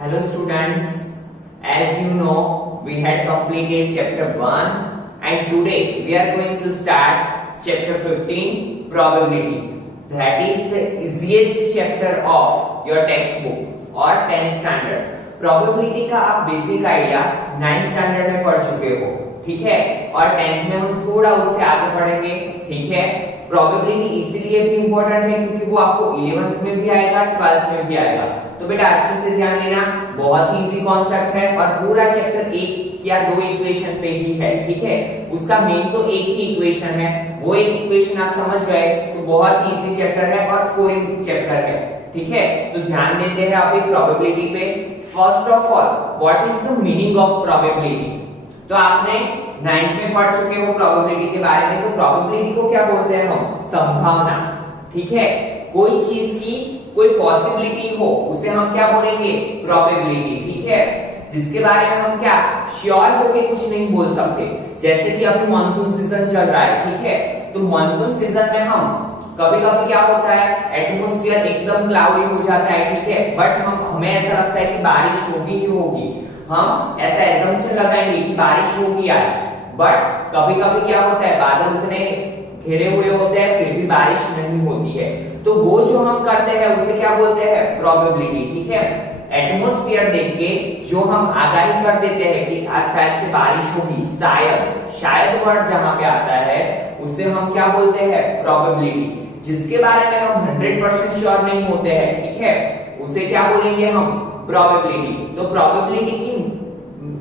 Hello students, as you know, we had completed chapter 1 and today we are going to start chapter 15 probability. That is the easiest chapter of your textbook or 10th standard. Probability का आप basic idea 9th standard में पढ़ चुके हो, ठीक है, और 10th में हम थोड़ा उससे आगे पढ़ेंगे, ठीक है। प्रोबेबिलिटी इसीलिए भी इंपॉर्टेंट है क्योंकि वो आपको 11th में भी आएगा, 12th में भी आएगा। तो बेटा अच्छे से ध्यान देना, बहुत ही इजी कॉन्सेप्ट है और पूरा चैप्टर एक या दो इक्वेशन पे ही है, ठीक है। उसका मेन तो एक ही इक्वेशन है, वो एक इक्वेशन आप समझ गए तो बहुत ही इजी चैप्टर है और स्कोरिंग चैप्टर है, ठीक है। तो ध्यान देते हैं अभी प्रोबेबिलिटी पे। First of all, what is the meaning of probability? तो आपने 9th में पढ़ चुके हो प्रोबेबिलिटी के बारे में। तो प्रोबेबिलिटी को क्या बोलते हैं हम? संभावना, ठीक है। कोई चीज की कोई पॉसिबिलिटी हो उसे हम क्या बोलेंगे? प्रोबेबिलिटी, ठीक है। जिसके बारे में हम क्या श्योर होके कुछ नहीं बोल सकते। जैसे कि अभी मानसून सीजन चल रहा है, ठीक है। तो मानसून सीजन में हम कभी कभी क्या होता है, एटमॉस्फेयर एकदम क्लाउडी हो जाता है, ठीक है, बट हमें ऐसा लगता है कि बारिश होगी ही होगी। हम ऐसा एजम्पशन लगाएंगे कि बारिश होगी आज, बट कभी कभी क्या होता है, बादल इतने घिरे हुए होते हैं फिर भी बारिश नहीं होती है। तो वो जो हम करते हैं उसे क्या बोलते हैं? प्रोबेबिलिटी, ठीक है। एटमॉस्फेयर देख के जो हम आगाही कर देते हैं कि आज शायद से बारिश होगी, शायद वर्ड जहां पे आता है उसे हम क्या बोलते हैं? प्रोबेबिलिटी। जिसके बारे में हम 100% श्योर नहीं होते हैं, ठीक है, उसे क्या बोलेंगे हम? प्रोबेबिलिटी। तो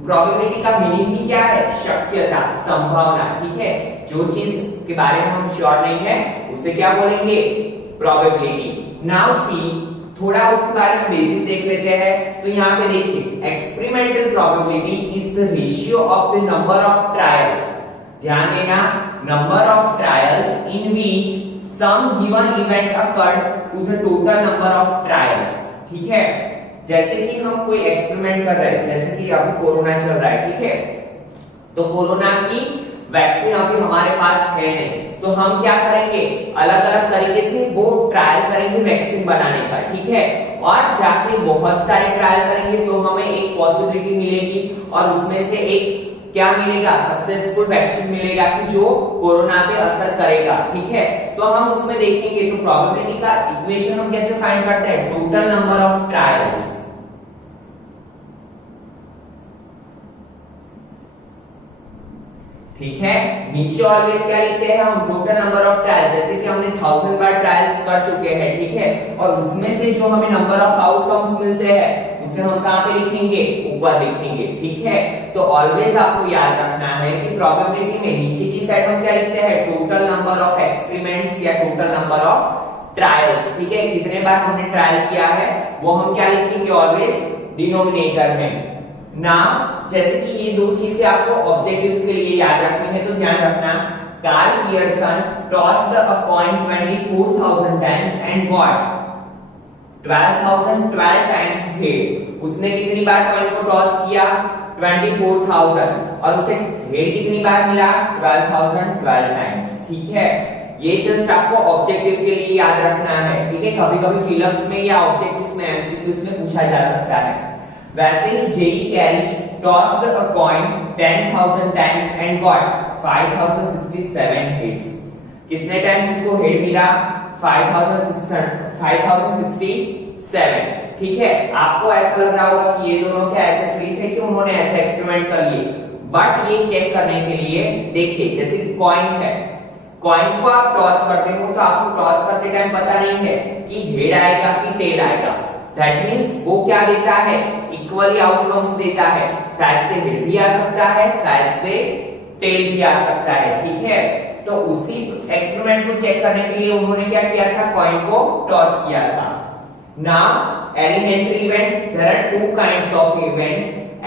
प्रोबेबिलिटी का मीनिंग ही क्या है? शक्यता, संभावना, ठीक है। जो चीज के बारे में हम श्योर नहीं है उसे क्या बोलेंगे? प्रोबेबिलिटी। नाउ सी, थोड़ा उसके बारे में बेसिक देख लेते हैं। तो यहाँ पे देखिए, experimental probability is the ratio of the number of trials. ध्यान देना, number of trials in which some given event occurred to the total number of trials, ठीक है। जैसे कि हम कोई एक्सपेरिमेंट कर रहे हैं, जैसे कि अभी कोरोना चल रहा है, ठीक है। तो कोरोना की वैक्सीन अभी हमारे पास है नहीं, तो हम क्या करेंगे? अलग अलग तरीके से वो ट्रायल करेंगे वैक्सीन बनाने का, ठीक है। और जाके बहुत सारे ट्रायल करेंगे तो हमें एक पॉसिबिलिटी मिलेगी और उसमें से एक क्या मिलेगा? सक्सेसफुल वैक्सीन मिलेगा कि जो कोरोना पे असर करेगा, ठीक है। तो हम उसमें देखेंगे तो प्रोबेबिलिटी का इक्वेशन हम कैसे फाइंड करते हैं? टोटल नंबर ऑफ ट्रायल्स, ठीक है। नीचे ऑलवेज क्या लिखते हैं हम? Total number of trials. जैसे कि हमने 1000 बार ट्रायल कर चुके हैं, ठीक है, और उसमें से जो हमें नंबर ऑफ आउटकम्स मिलते हैं उसे हम कहां पे लिखेंगे? ऊपर लिखेंगे, ठीक है। तो ऑलवेज आपको याद रखना है कि प्रोबेबिलिटी में नीचे की साइड हम क्या लिखते हैं? टोटल नंबर ऑफ एक्सपेरिमेंट्स या टोटल नंबर ऑफ ट्रायल्स, ठीक है। कितने बार हमने ट्रायल किया है वो हम क्या लिखेंगे? ऑलवेज डिनोमिनेटर में। ना जैसे कि ये दो चीजें आपको ऑब्जेक्टिव्स के लिए याद रखनी है, तो ध्यान रखना, Karl Pearson tossed a coin 24,000 times and got 12,012 times head. उसने कितनी बार कॉइन को टॉस किया? 24,000, और उसे हेड कितनी बार मिला? 12,012 टाइम्स, ठीक है। ये जस्ट आपको ऑब्जेक्टिव के लिए याद रखना है, ठीक है। कभी कभी फिलर्स में या ऑब्जेक्टिव्स में, एमसीक्यूज में पूछा जा सकता है। वैसे ही J E Kerrich tossed a coin 10,000 times and got 5,067 heads. कितने टाइम्स इसको हेड मिला? 5,067, ठीक है। आपको ऐसा लग रहा होगा कि ये दोनों क्या ऐसे फ्री थे कि उन्होंने ऐसे एक्सपेरिमेंट कर लिए, बट ये चेक करने के लिए देखिए, जैसे कॉइन है, कॉइन को आप टॉस करते हो तो आपको टॉस करते टाइम पता नहीं है कि हेड आएगा कि टेल आएगा। दैट मींस वो क्या देता है? इक्वली आउटकम्स देता है। शायद से हेड भी आ सकता है, शायद से टेल भी आ सकता है, ठीक है। तो उसी एक्सपेरिमेंट को चेक करने के लिए उन्होंने क्या किया था? कॉइन को टॉस किया था। Now elementary event, there are two kinds of event,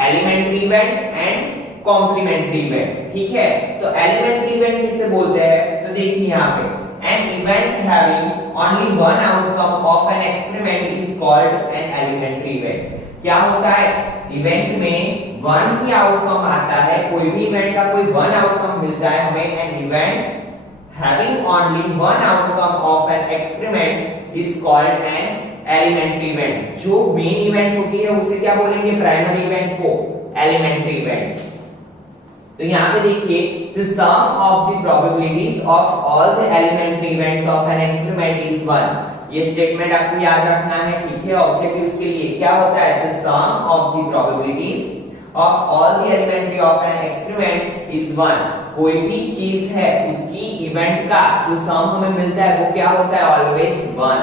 elementary event and complementary event, ठीक है। तो एलिमेंट्री इवेंट किसे बोलते हैं? तो देखिए यहाँ पे, an event having only one outcome of an experiment is called an elementary event। क्या होता है? इवेंट में वन ही आउटकम आता है, कोई भी इवेंट का कोई वन आउटकम मिलता है हमें। an event having only one outcome of an experiment is called an elementary event. जो मेन इवेंट होती है उसे क्या बोलेंगे, प्राइमरी इवेंट को एलिमेंट्री इवेंट। तो यहाँ पे देखिए, the sum of the probabilities of all the elementary events of an experiment is 1। ये स्टेटमेंट आपको याद रखना है, ठीक है। ऑब्जेक्टिव्स के लिए क्या होता है, the sum of the probabilities of all the elementary of an experiment is 1। कोई भी चीज है उसकी इवेंट का जो सम हमें मिलता है वो क्या होता है, ऑलवेज 1,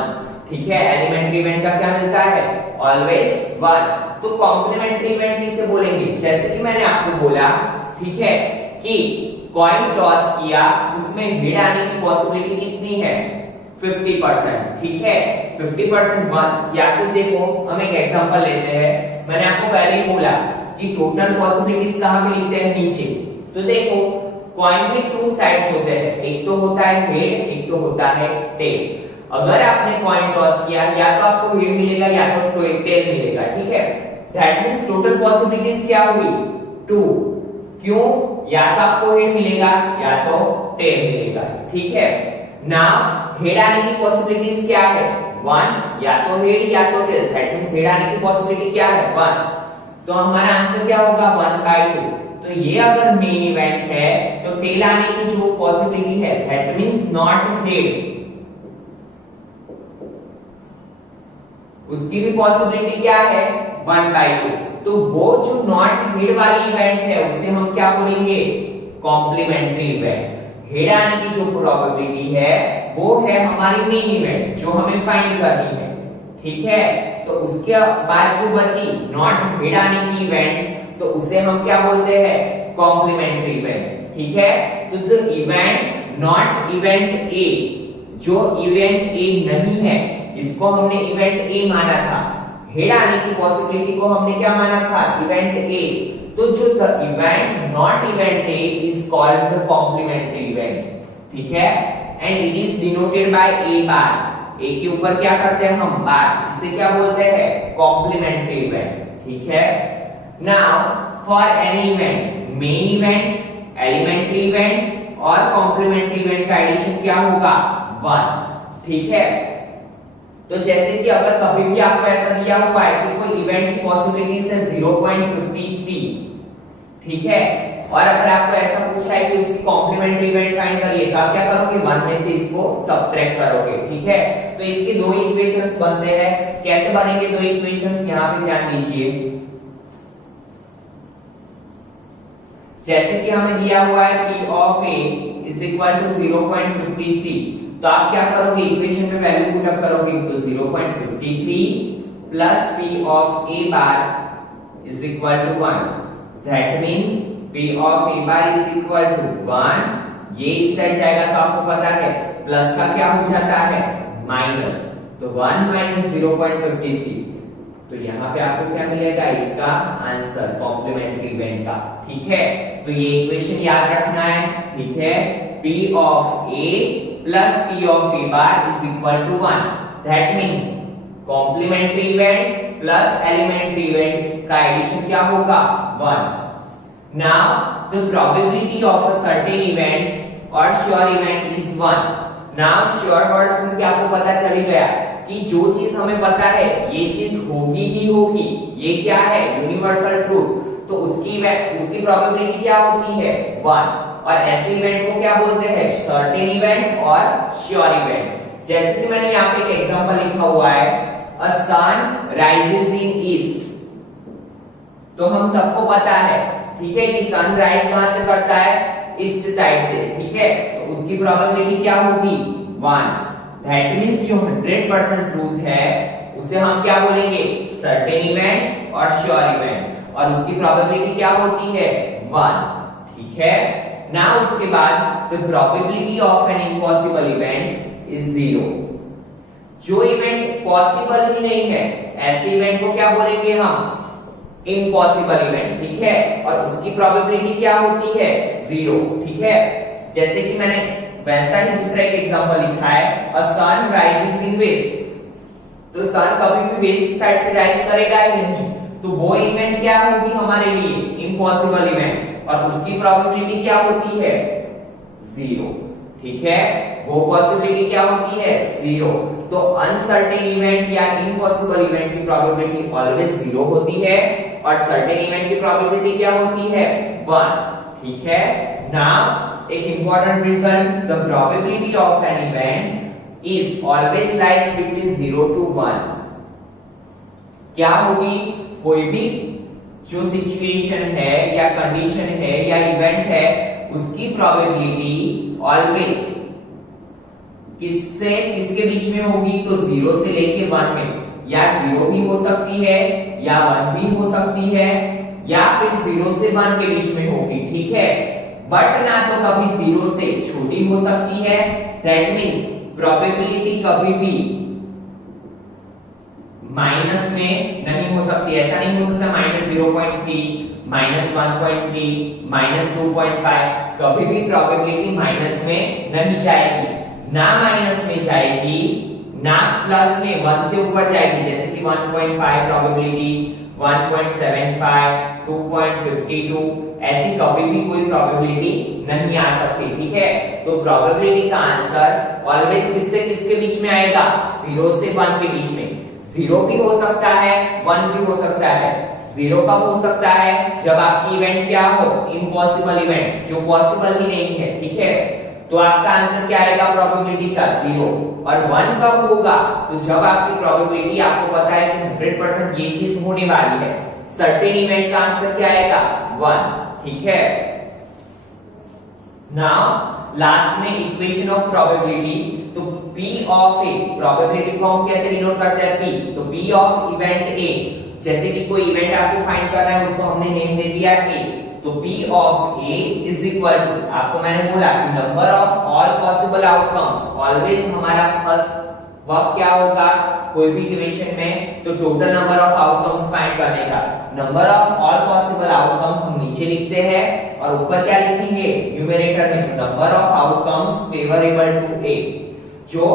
ठीक है। एलिमेंट्री इवेंट का क्या मिलता है, ऑलवेज 1। तो कॉम्प्लीमेंट्री इवेंट किसे बोलेंगे, जैसे कि मैंने आपको बोला, ठीक है, कि कॉइन टॉस किया, उसमें हेड आने की पॉसिबिलिटी कितनी है, 50%, ठीक है। 50% 1, या फिर देखो हम एक एग्जांपल लेते हैं। मैंने आपको पहले ही बोला कि टोटल पॉसिबिलिटीज कहां पे लिखते हैं, नीचे। तो देखो कॉइन के 2 साइड्स होते हैं, एक तो होता है हेड, एक तो होता है टेल। अगर आपने कॉइन टॉस किया, या तो आपको हेड मिलेगा या तो टेल मिलेगा, ठीक है। दैट मींस टोटल पॉसिबिलिटीज क्या हुई, 2। क्यों, या तो आपको हेड मिलेगा या तो टेल मिलेगा, ठीक है। नाउ हेड आने की पॉसिबिलिटीज क्या है, 1, या तो हेड या तो टेल। दैट मींस हेड आने की पॉसिबिलिटी क्या है, 1। तो हमारा आंसर क्या होगा, 1/2। तो ये अगर मेन इवेंट है तो टेल आने की जो पॉसिबिलिटी है, दैट मींस नॉट हेड, उसकी भी पॉसिबिलिटी क्या है, 1/2। तो वो जो नॉट हेड वाली इवेंट है उसे हम क्या बोलेंगे, कॉम्प्लीमेंट्री इवेंट। हेड आने की जो प्रोबेबिलिटी है वो है हमारी मेन इवेंट जो हमें फाइंड करनी है, ठीक है। तो उसके बाद जो बची नॉट हेड आने की इवेंट, तो उसे हम क्या बोलते हैं, कॉम्प्लीमेंट्री इवेंट, ठीक है। तो द इवेंट नॉट इवेंट ए, जो इवेंट ए नहीं है इसको हमने इवेंट ए माना था। हेड आने की पॉसिबिलिटी को हमने क्या माना था, इवेंट ए। तो जो the event not event A is called the complementary event, ठीक है। And it is denoted by a bar. A के ऊपर क्या करते हैं हम, बार। इसे क्या बोलते हैं, कॉम्प्लीमेंट्री इवेंट, ठीक है। Now for any event, main event, elementary event और कॉम्प्लीमेंट्री इवेंट का एडिशन क्या होगा, 1, ठीक है। तो जैसे कि अगर कभी भी आपको ऐसा दिया हुआ है कि कोई इवेंट की पॉसिबिलिटीज है 0.53, ठीक है, और अगर आपको ऐसा पूछा है कि उसकी कॉम्प्लीमेंट्री इवेंट फाइंड करिए, तो आप क्या करोगे, 1 में से इसको सबट्रैक्ट करोगे, ठीक है। तो इसके 2 इक्वेशंस बनते हैं। कैसे बनेंगे 2 इक्वेशंस, यहां पे ध्यान दीजिए। जैसे कि हमें दिया हुआ है P of A is equal to 0.53, तो आप क्या करोगे, इक्वेशन में वैल्यू पुट अप करोगे, तो 0.53 plus P of A bar is equal to 1। That means P of A bar is equal to 1। ये इस साइड जाएगा तो आपको पता है प्लस का क्या हो जाता है, माइनस। तो 1 माइनस 0.53, तो यहाँ पे आपको क्या मिलेगा, इसका आंसर कॉम्प्लीमेंट्री इवेंट का, ठीक है। तो ये इक्वेशन याद रखना है, ठीक है। P of A plus P of A bar is equal to 1। That means complementary event plus elementary event का एडिशन क्या होगा, 1। Now the probability of a certain event और sure event is 1। Now sure word सुन के आपको पता चल ही गया कि जो चीज हमें पता है ये चीज होगी ही होगी, ये क्या है, यूनिवर्सल ट्रूथ। तो उसकी प्रोबेबिलिटी क्या होती है, 1। और ऐसे इवेंट को क्या बोलते हैं, सर्टेन इवेंट और श्योर इवेंट। जैसे कि मैंने यहाँ पे एक एग्जांपल लिखा हुआ है, अ सन राइजेस इन ईस्ट। तो हम सबको पता है, ठीक है, कि सन राइज कहां से करता है, ईस्ट साइड से, ठीक है। तो उसकी प्रोबेबिलिटी क्या होगी, 1। दैट मींस जो 100% ट्रूथ है उसे हम क्या बोलेंगे, सर्टेन इवेंट और श्योर इवेंट, और उसकी प्रोबेबिलिटी क्या होती है, 1, ठीक है। नाउ उसके बाद the probability of an impossible event is 0। जो इवेंट पॉसिबल ही नहीं है ऐसे इवेंट को क्या बोलेंगे हम, इम्पॉसिबल इवेंट, ठीक है। और उसकी प्रोबेबिलिटी क्या होती है, 0, ठीक है। जैसे कि मैंने वैसा ही दूसरा एक एग्जांपल लिखा है, अ सन राइजेस इन वेस्ट। तो सन कभी भी वेस्ट साइड से राइज करेगा ही नहीं, तो वो इवेंट क्या होगी हमारे लिए, इम्पॉसिबल इवेंट, और उसकी प्रोबेबिलिटी क्या होती है, 0, ठीक है, वो पॉसिबिलिटी क्या होती है, 0। तो अनसर्टेन इवेंट या इम्पॉसिबल इवेंट की प्रोबेबिलिटी ऑलवेज 0 होती है और सर्टेन इवेंट की प्रोबेबिलिटी क्या होती है, 1। ठीक है, नाउ एक important reason, the probability of an event is always lies between 0 to 1। क्या होगी, कोई भी जो सिचुएशन है या कंडीशन है या इवेंट है उसकी प्रोबेबिलिटी ऑलवेज किसके बीच में होगी, तो 0 से लेके 1 में, या 0 भी हो सकती है या 1 भी हो सकती है या फिर 0 से 1 के बीच में होगी। ठीक है, बट ना तो कभी 0 से छोटी हो सकती है, दैट मींस प्रोबेबिलिटी कभी भी माइनस में नहीं हो सकती। ऐसा नहीं हो सकता -0.3, -1.3, -2.5, कभी भी प्रोबेबिलिटी माइनस में नहीं जाएगी, ना माइनस में जाएगी ना प्लस में 1 से ऊपर जाएगी, जैसे कि 1.5 प्रोबेबिलिटी, 1.75, 2.52, ऐसी कभी भी कोई प्रोबेबिलिटी नहीं आ सकती। ठीक है, तो प्रोबेबिलिटी का आंसर ऑलवेज किससे किसके बीच में आएगा, 0 से 1 के बीच में। 0 भी हो सकता है, 1 भी हो सकता है। 0 कब हो सकता है, जब आपकी इवेंट क्या हो, इम्पॉसिबल इवेंट, जो पॉसिबल ही नहीं है। ठीक है, तो आपका आंसर क्या आएगा प्रोबेबिलिटी का, 0। और 1 कब होगा, तो जब आपकी प्रोबेबिलिटी, आपको पता है कि 100% ये चीज होने वाली है, सर्टेन इवेंट का आंसर क्या आएगा, 1। ठीक है, नाउ लास्ट में इक्वेशन ऑफ प्रोबेबिलिटी, तो P ऑफ A, प्रोबेबिलिटी को हम कैसे डिनोट करते हैं, P, तो P ऑफ इवेंट A, जैसे कि कोई इवेंट आपको फाइंड करना है, उसको हमने नेम दे दिया A, तो P of A is equal to, आपको मैंने बोला कि number of all possible outcomes, always हमारा फर्स्ट वर्क क्या होगा कोई भी इक्वेशन में, तो total number of outcomes find करने का, number of all possible outcomes हम नीचे लिखते हैं और ऊपर क्या लिखेंगे, न्यूमरेटर में number of outcomes favourable to A, जो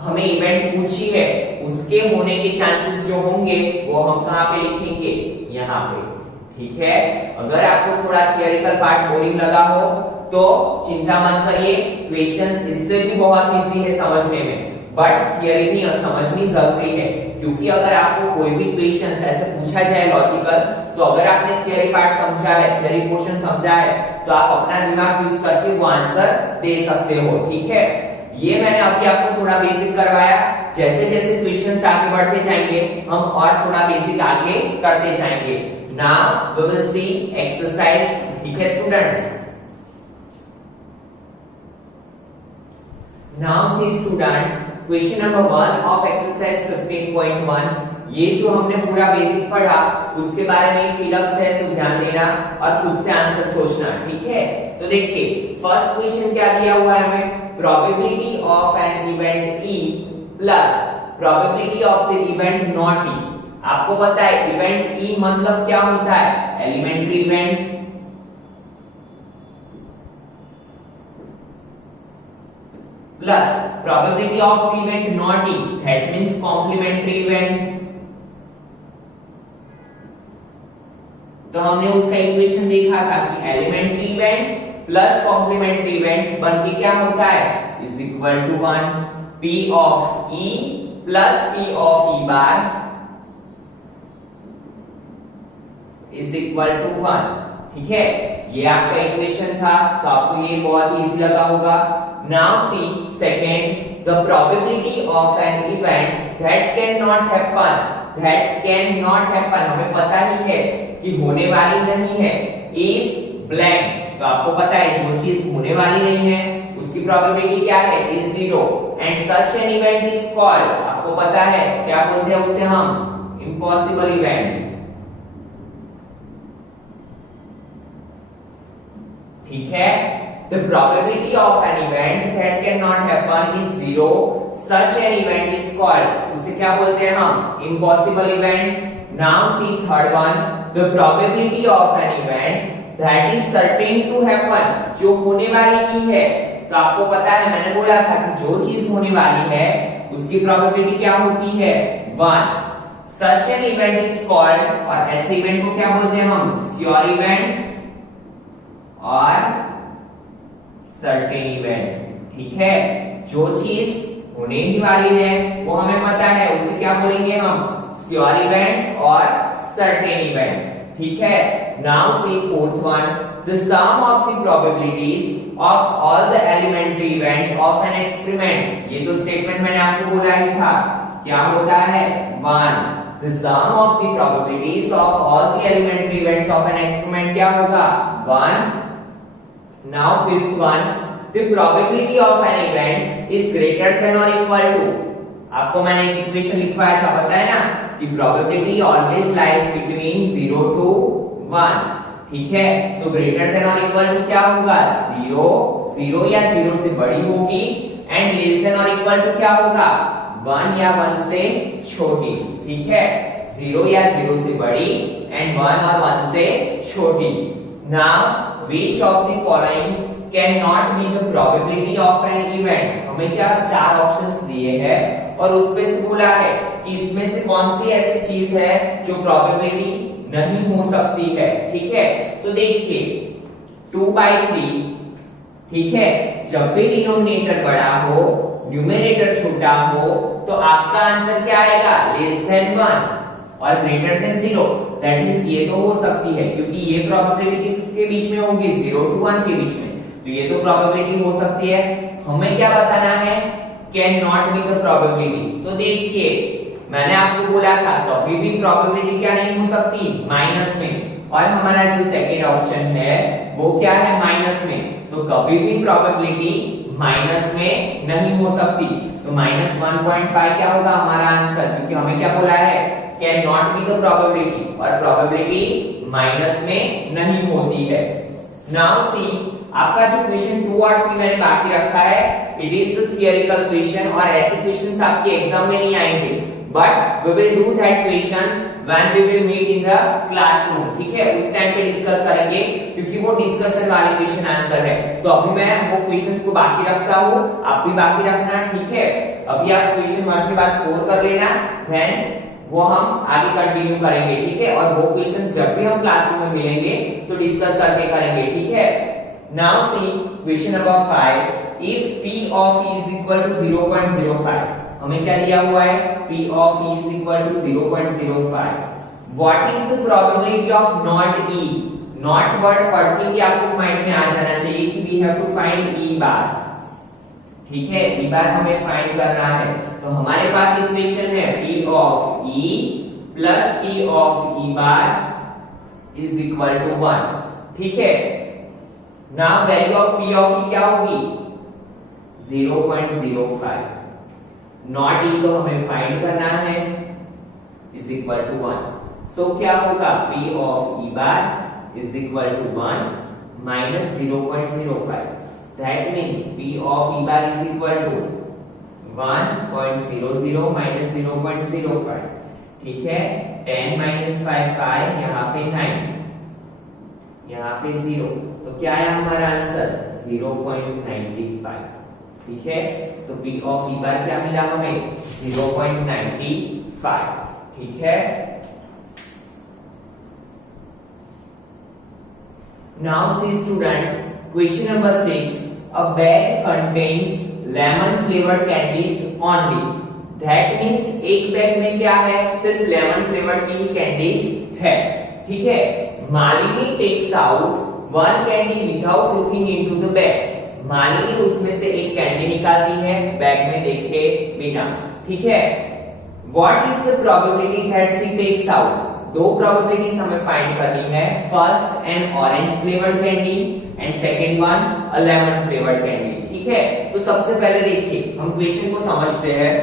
हमें इवेंट पूछी है उसके होने के चांसेस जो होंगे वो हम कहां पे लिखेंगे, यहां पे। ठीक है, अगर आपको थोड़ा थियोरिकल पार्ट बोरिंग लगा हो तो चिंता मत करिए, क्वेश्चंस इससे भी बहुत इजी है समझने में, बट थियरी भी समझनी जरूरी है, क्योंकि अगर आपको कोई भी क्वेश्चंस ऐसे पूछा जाए लॉजिकल, तो अगर आपने थियरी पार्ट समझा है, थियरी पोर्शन समझा है, तो आप अपना दिमाग यूज करके वो आंसर दे सकते हो। ठीक है, ये मैंने अभी आपको थोड़ा बेसिक करवाया, जैसे जैसे क्वेश्चंस आगे बढ़ते जाएंगे हम और थोड़ा बेसिक आगे करते जाएंगे। Now we will see exercise. ठीक है students, now see student, question number 1 of exercise 15.1, ये जो हमने पूरा बेसिक पढ़ा उसके बारे में फिलअप्स है, तो ध्यान देना और खुद से आंसर सोचना। ठीक है, तो देखिए फर्स्ट क्वेश्चन क्या दिया हुआ है हमें, probability of an event E plus probability of the event not E। आपको पता है इवेंट E मतलब क्या होता है, elementary event, plus probability of the event not E, that means complementary event। तो हमने उसका इक्वेशन देखा था कि elementary event plus complementary event बनके क्या होता है, is equal to 1, P of E plus P of E bar is equal to 1। ठीक है, ये आपका इक्वेशन था, तो आपको ये बहुत इजी लगा होगा। Now see second, the probability of an event that can not happen, that can not happen हमें पता ही है कि होने वाली नहीं है, इज ब्लैंक, तो आपको पता है जो चीज होने वाली नहीं है उसकी प्रोबेबिलिटी क्या है, is 0, and such an event is called, आपको पता है क्या बोलते हैं उसे हम, इम्पॉसिबल इवेंट। ठीक है, the probability of an event that can not happen is 0, such an event is called, उसे क्या बोलते हैं हम, impossible event. Now see third one, the probability of an event that is certain to happen, जो होने वाली ही है, तो आपको पता है मैंने बोला था कि जो चीज होने वाली है उसकी प्रोबेबिलिटी क्या होती है, 1, सच एन इवेंट इज कॉल्ड, और ऐसे इवेंट को क्या बोलते हैं हम, श्योर इवेंट और सर्टेन इवेंट। ठीक है, जो चीज होने ही वाली है वो हमें पता है, उसे क्या बोलेंगे हम, श्योर इवेंट और सर्टेन इवेंट। ठीक है, now see fourth one, the sum of the probabilities of all the elementary event of an experiment. ये तो स्टेटमेंट मैंने आपको बोला ही था, क्या होता है, 1 the sum of the probabilities of all the elementary events of an experiment क्या होगा, 1। now fifth one, the probability of an event is greater than or equal to, आपको मैंने एक इक्वेशन लिखवाया था, पता है ना, कि probability always lies between 0 to 1। ठीक है, तो ग्रेटर देन और इक्वल टू क्या होगा, 0 0 या 0 से बड़ी होगी, एंड लेस देन और इक्वल टू क्या होगा, 1 या 1 से छोटी। ठीक है, 0 या 0 से बड़ी एंड 1 और 1 से छोटी। Now which of the following can not be the probability of an event. हमें क्या 4 ऑप्शंस दिए हैं और उस पे से बोला है कि इसमें से कौन सी ऐसी चीज है जो प्रोबेबिलिटी नहीं हो सकती है। ठीक है, तो देखिए 2/3, ठीक है, जब भी डिनोमिनेटर बड़ा हो न्यूमरेटर छोटा हो तो आपका आंसर क्या आएगा, लेस देन 1 और ग्रेटर देन 0। दैट मींस ये तो हो सकती है, क्योंकि ये प्रोबेबिलिटी किसके बीच में होगी, 0 to 1 के बीच में, तो ये तो प्रोबेबिलिटी हो सकती है। हमें क्या बताना है, can not be the probability. तो देखिए मैंने आपको बोला था कभी भी प्रोबेबिलिटी क्या नहीं हो सकती, माइनस में, और हमारा जो सेकंड ऑप्शन है वो क्या है, माइनस में, तो कभी भी प्रोबेबिलिटी माइनस में नहीं हो सकती। तो -1.5 क्या होगा हमारा आंसर, क्योंकि हमें क्या बोला है, can not be the probability, और प्रोबेबिलिटी माइनस में नहीं होती है। नाउ सी, आपका जो क्वेश्चन 2 और 3 मैंने बाकी रखा है, it is the theoretical question, और ऐसे क्वेश्चंस आपके एग्जाम में नहीं आएंगे, but we will do that questions when we will meet in the classroom. ठीक है, उस टाइम पे डिस्कस करेंगे, क्योंकि वो डिस्कशन वाले क्वेश्चन आंसर है। तो अभी मैं वो क्वेश्चंस को बाकी रखता हूँ, आप भी बाकी रखना। ठीक है, अभी आप क्वेश्चन 1 के बाद 4 कर लेना, देन वो हम आगे कंटिन्यू करेंगे। ठीक है, और वो क्वेश्चंस जब भी हम क्लासरूम में मिलेंगे तो डिस्कस करके करेंगे। ठीक है, now C question number 5, if p of e is equal to 0.05, हमें क्या दिया हुआ है, p of e is equal to 0.05, what is the probability of not e, not word पढ़ते ही आपको माइंड में आ जाना चाहिए कि we have to find e बार। ठीक है, e बार हमें फाइंड करना है, तो हमारे पास इक्वेशन है p of e plus p of e bar is equal to 1। ठीक है, now value of p of e क्या होगी, 0.05, नॉट e तो हमें फाइंड करना है, इज इक्वल टू 1। सो क्या होगा, p of e bar is equal to 1 minus 0.05, that means p of e bar is equal to 1.00 minus 0.05। ठीक है, 10 माइनस 5 यहाँ पे 9, यहाँ पे 0, तो क्या है हमारा आंसर, 0.95। ठीक है, तो p of e बार क्या मिला हमें, 0.95। ठीक है, now see student, question number 6, a bag contains lemon flavored candies only, that means एक बैग में क्या है, सिर्फ लेमन फ्लेवर्ड की ही कैंडीज है। ठीक है, Malini takes out one candy without looking into the bag, Malini उसमें से एक कैंडी निकालती है बैग में देखे बिना। ठीक है, what is the probability that she takes out, दो प्रोबेबिलिटीज हमें फाइंड करनी है, first an orange flavoured candy and second one a lemon flavoured candy. ठीक है, तो सबसे पहले देखिए हम क्वेश्चन को समझते हैं,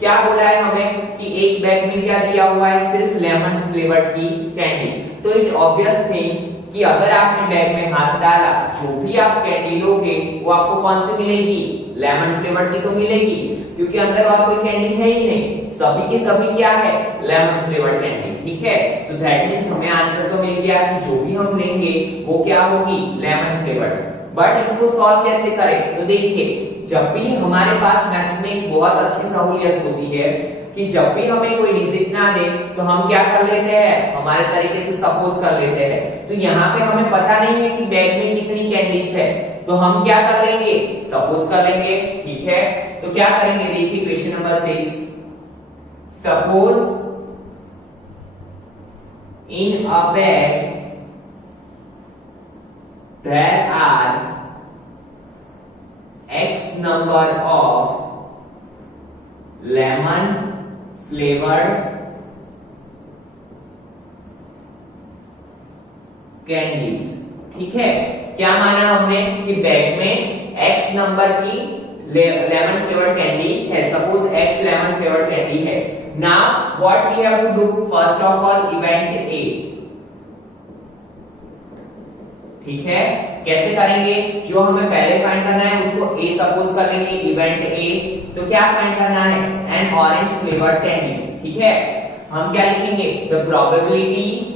क्या बोला है हमें कि एक बैग में क्या दिया हुआ है, सिर्फ लेमन फ्लेवर्ड की कैंडी, तो इट ऑब्वियस थिंग कि अगर आपने बैग में हाथ डाला, जो भी आप कैंडी लोगे वो आपको कौन सी मिलेगी, लेमन फ्लेवर्ड की तो मिलेगी, क्योंकि अंदर और कोई कैंडी है ही नहीं, सभी की सभी क्या है, लेमन फ्लेवर्ड कैंडी। ठीक है, तो दैट मींस हमें आंसर तो मिल गया कि जो भी हम लेंगे वो क्या होगी, लेमन फ्लेवर्ड। बट इसको सॉल्व कैसे करें, तो देखिए जब भी हमारे पास मैथ्स में एक बहुत अच्छी सहूलियत होती है कि जब भी हमें कोई डिजिट ना दे तो हम क्या कर लेते हैं, हमारे तरीके से सपोज कर लेते हैं। तो यहाँ पे हमें पता नहीं है कि बैग में कितनी कैंडीज है, तो हम क्या कर लेंगे, सपोज कर लेंगे, ठीक है। तो क्या करेंगे, देखिए question number 6, suppose in a bag there are x number of lemon flavored candies. ठीक है, क्या माना हमने कि बैग में x नंबर की लेमन फ्लेवर्ड कैंडी है। Suppose x lemon flavoured candy है। Now what we have to do, first of all event A. ठीक है, कैसे करेंगे, जो हमें पहले फाइंड करना है उसको a सपोज कर लेंगे, इवेंट a। तो क्या फाइंड करना है, एन ऑरेंज फ्लेवर्ड कैंडी। ठीक है, हम क्या लिखेंगे, the probability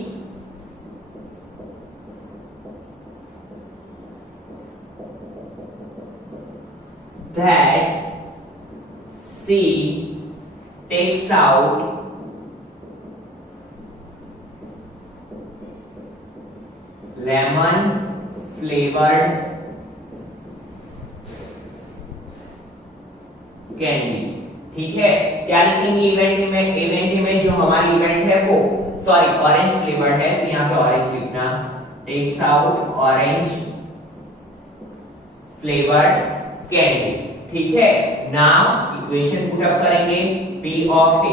that C takes out lemon flavored candy. ठीक है, क्या लिखेंगे इवेंट में, इवेंट में जो हमारी इवेंट है वो सॉरी ऑरेंज फ्लेवर्ड है, तो यहाँ पे ऑरेंज लिखना, takes out orange flavoured candy. ठीक है, नाउ इक्वेशन पुट अप करेंगे P ऑफ A।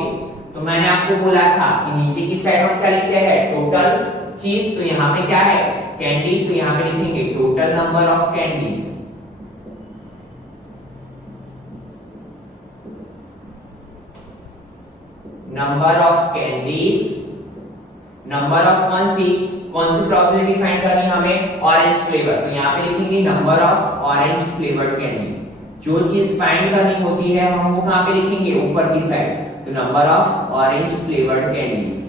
तो मैंने आपको बोला था कि नीचे की साइड हम क्या लिखते हैं, टोटल चीज। तो यहाँ पे क्या है, कैंडी, तो यहाँ पे लिखेंगे total number of candies. Number of candies, number of कौन सी प्रोबेबिलिटी फाइंड करनी हमें, ऑरेंज फ्लेवर। तो यहाँ पे लिखेंगे number of orange flavoured candy. जो चीज फाइंड करनी होती है हम वो कहां पे लिखेंगे, ऊपर की साइड। तो number of orange flavoured candies.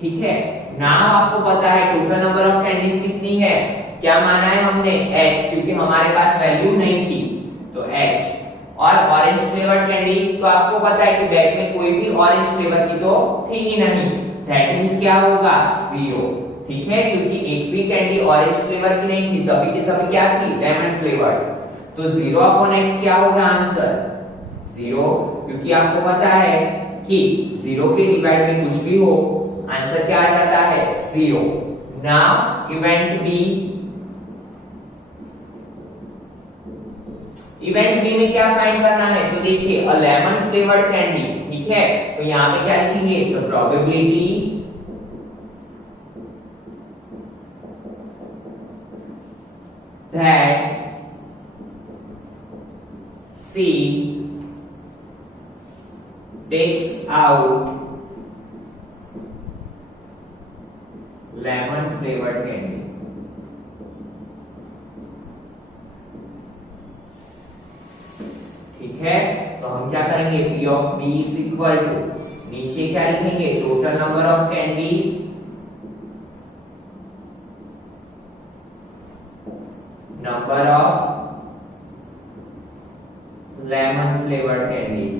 ठीक है, नाउ आपको पता है टोटल नंबर ऑफ कैंडीज कितनी है, क्या माना है हमने, x, क्योंकि हमारे पास वैल्यू नहीं थी तो x। और ऑरेंज फ्लेवर्ड कैंडी, तो आपको पता है कि बैग में कोई भी ऑरेंज फ्लेवर की तो थी ही नहीं, दैट मींस क्या होगा, 0। ठीक है, क्योंकि एक भी कैंडी ऑरेंज फ्लेवर की नहीं थी, सभी की सभी क्या थी, लेमन फ्लेवर्ड। तो 0 अपॉन x क्या होगा आंसर, 0, क्योंकि आपको पता है कि 0 के डिवाइड में कुछ भी हो आंसर क्या आ जाता है, 0। Now event B, event B में क्या फाइंड करना है, तो देखिए अ लेमन फ्लेवर्ड कैंडी। ठीक है, तो यहां पे क्या लिखेंगे, तो probability that C takes out lemon flavored candy। ठीक है, तो हम क्या करेंगे, P of B is equal to, नीचे क्या लिखेंगे, total number of candies number of lemon flavored candies।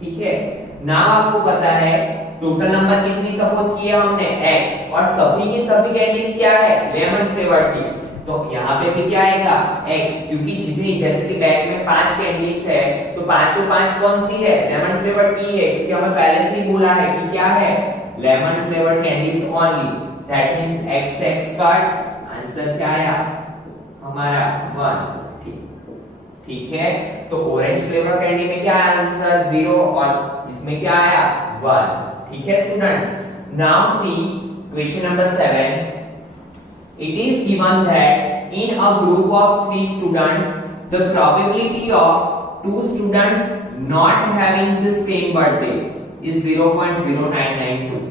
ठीक है, नाउ आपको पता है टोटल नंबर कितनी सपोज किया हमने, x, और सभी की सभी कैंडीज क्या है, लेमन फ्लेवर्ड की। तो यहाँ पे भी क्या आएगा, x, क्योंकि जितनी, जैसे कि बैग में 5 कैंडीज है तो पांचों 5 कौन सी है, लेमन फ्लेवर्ड की है, क्योंकि हमें पहले से ही बोला है कि क्या है, lemon flavored candies only, that means x x cut, answer क्या आया हमारा 1। ठीक है, तो ऑरेंज फ्लेवर कैंडी में क्या आया आंसर, 0, और इसमें क्या आया 1। ठीक है students, now C question number 7। It is given that in a group of 3 students the probability of 2 students not having the same birthday is 0.0992।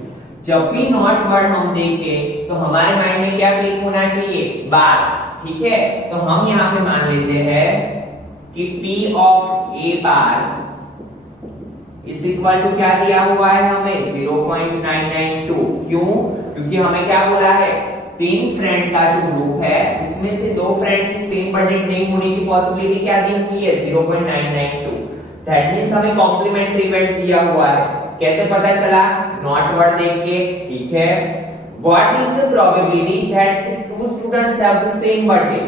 जब भी नॉट वर्ड हम देखें तो हमारे माइंड में क्या क्लिक होना चाहिए, बार। ठीक है, तो हम यहाँ पे मान लेते हैं कि P of A bar is equal to क्या दिया हुआ है हमें, 0.992। क्यों, क्योंकि हमें क्या बोला है, 3 फ्रेंड का जो ग्रुप है उसमें से 2 फ्रेंड की सेम बर्थडे नहीं होने की पॉसिबिलिटी क्या दी हुई है, 0.992। दैट मींस हमें कॉम्प्लीमेंट्री इवेंट दिया हुआ है। कैसे पता चला? नॉट वर्ड देख के, ठीक है। What is the probability that two students have the same birthday?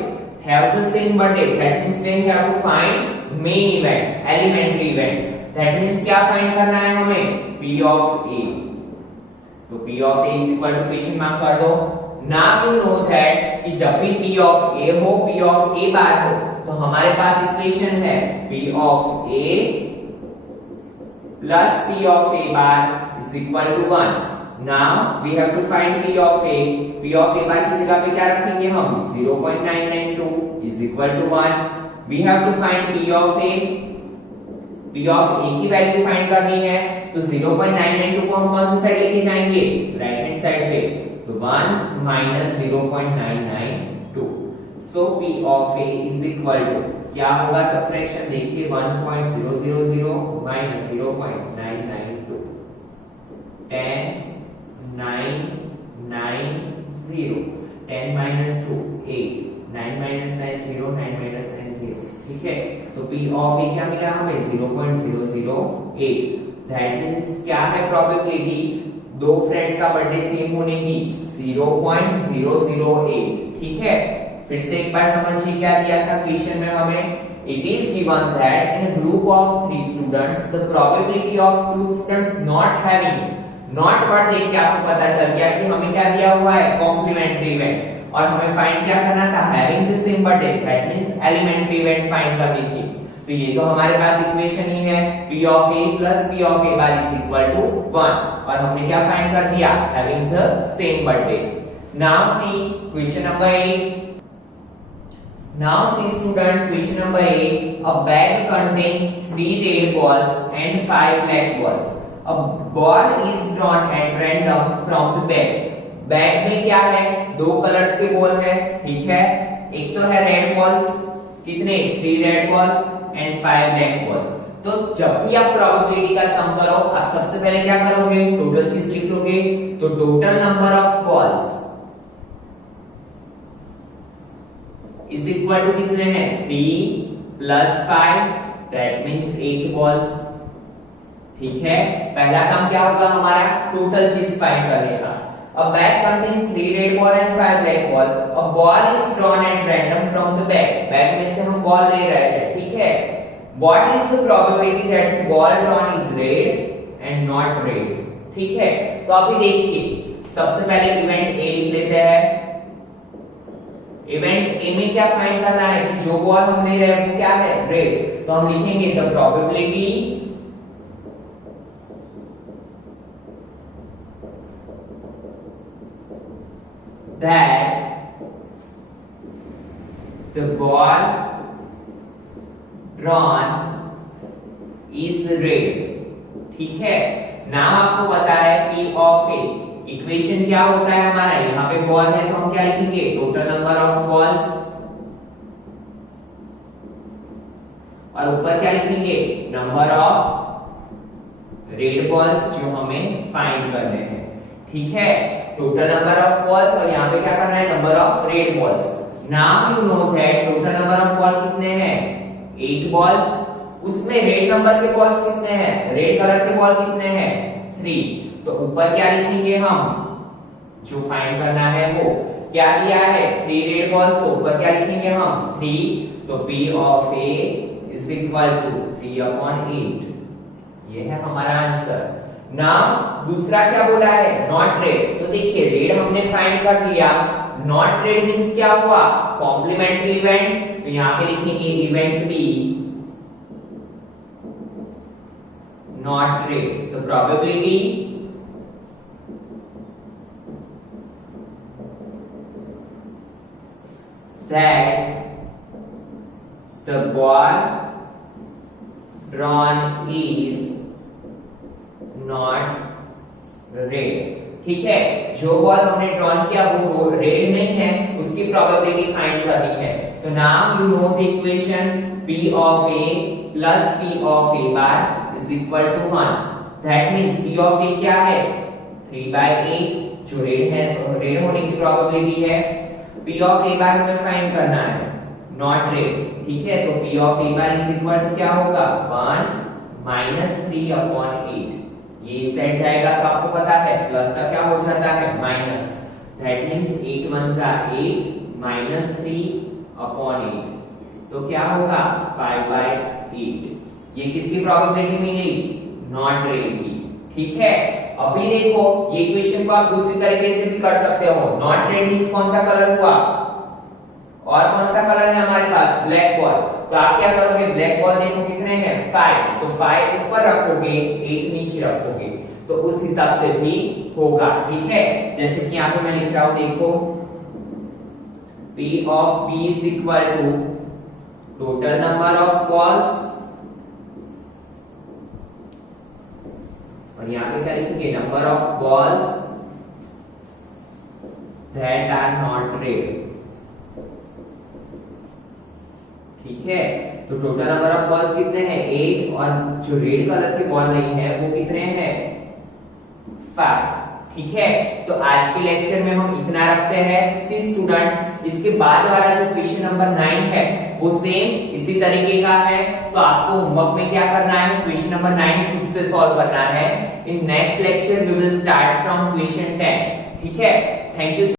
Have the same birthday, that means we have to find main event, elementary event. That means क्या फाइंड करना है हमें? P of A। तो P of A is equal to question mark कर दो। Now you know that कि जब भी P of A हो, P of A बार हो, तो हमारे पास इक्वेशन है P of A plus P of A bar is equal to 1। Now we have to find P of A। P of A bar की जगह पे क्या रखेंगे हम? 0.992 is equal to 1। We have to find P of A। P of A की value find करनी है, तो 0.992 को हम कौन सी साइड लेके जाएंगे? राइट हैंड साइड पे। तो 1 माइनस 0.992। So P of A is equal to क्या होगा? सब्ट्रैक्शन देखिए, 1.000 माइनस 0.992, 10 9 9 0, 10 माइनस 2 8, 9 माइनस 9 0, 9 माइनस 9 0, ठीक है। तो P of A क्या मिला हमें? 0.008। दैट मींस क्या है प्रोबेबिलिटी दो फ्रेंड का बर्थडे सेम होने की? 0.008, ठीक है। फिर से एक बार समझिए क्या दिया था क्वेश्चन में हमें? It is given that in a group of 3 students, the probability of 2 students not having not word देख के आपको पता चल गया कि हमें क्या दिया हुआ है? Complementary event. और हमें फाइंड क्या करना था? Having the same birthday, that means elementary event find करनी थी। तो ये तो हमारे पास इक्वेशन ही है, P of A plus P of A bar is equal to 1। और हमने क्या फाइंड कर दिया? Having the same birthday. Now see question number 8। Now see student, question number 8. A bag contains 3 red balls and 5 black balls. A ball is drawn at random from the bag. Bag में क्या है? दो colours के ball है, ठीक है। एक तो है रेड बॉल्स, कितने? 3 red balls and 5 black balls. तो जब भी आप प्रोबेबिलिटी का सम करो, आप सबसे पहले क्या करोगे? टोटल चीज लिख लोगे। तो total number of balls is equal to कितने हैं? 3 प्लस 5, दैट मींस 8 बॉल्स, ठीक है। पहला काम क्या होगा हमारा? टोटल चीज फाइंड करने का। A bag contains 3 red ball and 5 black ball. A ball is drawn at random from the bag. Bag में से हम बॉल ले रहे हैं, ठीक है। What is the probability that the ball drawn is red and not red? ठीक है। तो अभी देखिए, सबसे पहले इवेंट ए लिख लेते हैं। इवेंट ए में क्या फाइंड करना है कि जो बॉल हम ले रहे हैं वो क्या है? रेड। तो हम लिखेंगे the probability that the ball drawn is red, ठीक है। नाम आपको पता है P of A। इक्वेशन क्या होता है हमारा? यहाँ पे बॉल है तो हम क्या लिखेंगे? टोटल नंबर ऑफ बॉल्स, और ऊपर क्या लिखेंगे? नंबर ऑफ रेड बॉल्स जो हमें फाइंड करने हैं, ठीक है। टोटल नंबर ऑफ बॉल्स और यहाँ पे क्या करना है? Number of red balls. Now you know that total number of ball कितने हैं? 8 बॉल्स। उसमें रेड नंबर के बॉल्स कितने हैं? रेड कलर के बॉल कितने हैं? 3। तो ऊपर क्या लिखेंगे हम? जो फाइंड करना है वो क्या दिया है? 3 रेड बॉल्स, तो ऊपर क्या लिखेंगे हम? 3। तो P of A is equal to 3/8। ये है हमारा आंसर। नाउ दूसरा क्या बोला है? Not red. तो देखिए, रेड हमने फाइंड कर लिया, नॉट रेड मींस क्या हुआ? Complementary event. तो यहां पे लिखेंगे इवेंट बी नॉट रेड। तो probability that the ball drawn is not red, ठीक है। जो बॉल हमने ड्रॉन किया वो रेड नहीं है, उसकी प्रोबेबिलिटी फाइंड करनी है। तो now you know the equation P of A plus P of A bar is equal to 1। That means P of A क्या है? 3/8, जो रेड है, रेड होने की प्रोबेबिलिटी है। P of A bar हमें फाइंड करना है। नॉट रेड, ठीक है। तो P of A bar is equal to क्या होगा 1 माइनस 3/8। ये इस साइड जाएगा तो आपको पता है प्लस का क्या हो जाता है माइनस, दैट मींस 8 1 8 माइनस 3/8, तो क्या होगा 5/8। ये किसकी प्रोबेबिलिटी मिली, नॉट रेड की, ठीक है। अभी देखो ये इक्वेशन को आप दूसरी तरीके से भी कर सकते हो। नॉट रेड मींस कौन सा कलर हुआ, और कौन सा कलर है हमारे पास, ब्लैक बॉल। तो आप क्या करोगे, ब्लैक बॉल देखो कितने हैं 5, तो 5 ऊपर रखोगे 8 नीचे रखोगे, तो उस हिसाब से भी होगा, ठीक है। जैसे कि यहाँ पे मैं लिख रहा हूं देखो, P of B is equal to total number of balls, और यहाँ पे क्या लिखेंगे, number of balls that are not red, ठीक है। तो टोटल नंबर ऑफ बॉल्स कितने हैं 8, और जो रेड कलर के बॉल नहीं है वो कितने हैं 5, ठीक है। तो आज के लेक्चर में हम इतना रखते हैं। सी स्टूडेंट, इसके बाद वाला जो क्वेश्चन नंबर 9 है वो सेम इसी तरीके का है, तो आपको होमवर्क में क्या करना है, क्वेश्चन नंबर 9 खुद से सॉल्व करना है। In next lecture we will start from question 10, ठीक है। Thank you.